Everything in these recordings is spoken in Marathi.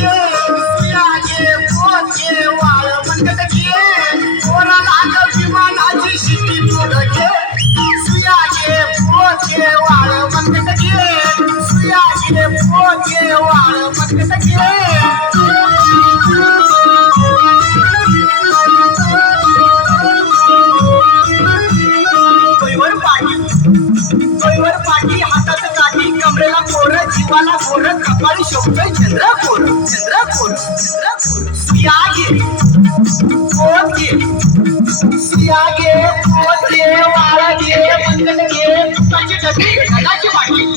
घे सुया घे पोत घे वाळ मनगट घे कोणाला ग विमानाची शिटी तोड घे सुया घे पोत घे वाळ मनगट घे सुया घे पोत घे वाळ मनगट घे डोईवर पाठी हातात काठी कमरेला कोर जीवाला कोर कपाळी शोभतोय चंद्रकोर चंद्रकोर चंद्रकोर सुया घे पोत घे सुया घे पोत घे वाळ घे मनगट घे तुपाची डबी घडाची वाटी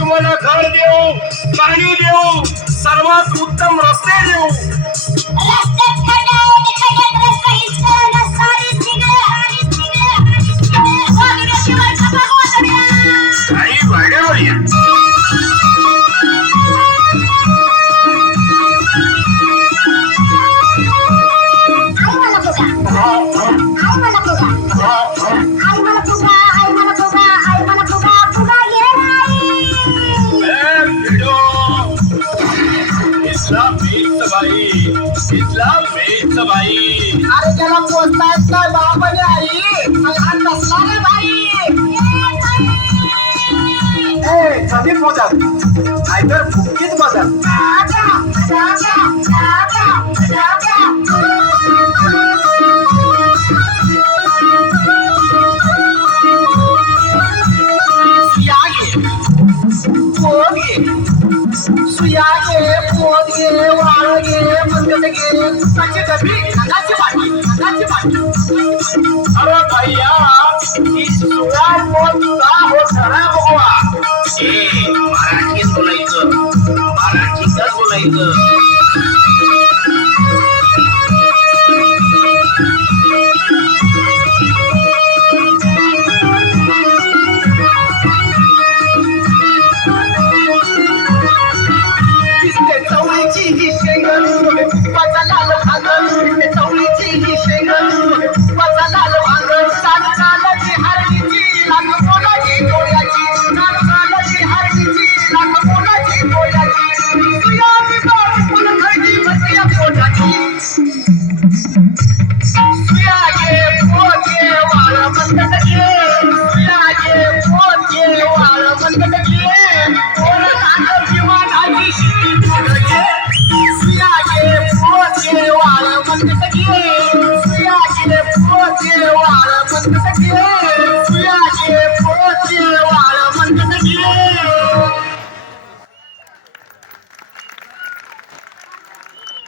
तुम्हाला घर देऊ पाणी देऊ सर्वात उत्तम रस्ते देऊ काही भाड्यावर या अरे त्याला पोचता येत नाही बापाने आई हा कसला रे भाई कधी पोचत नाहीतर फुकीत बसत सुया घे पोत घे वाळ घे मनगट घे तुपाची डबी घडाची वाटी घडाची वाटी अरे भैया ही सुया पोत का हो खरा बघवा मराठीत बोलायचं मराठीतच बोलायचं Yeah.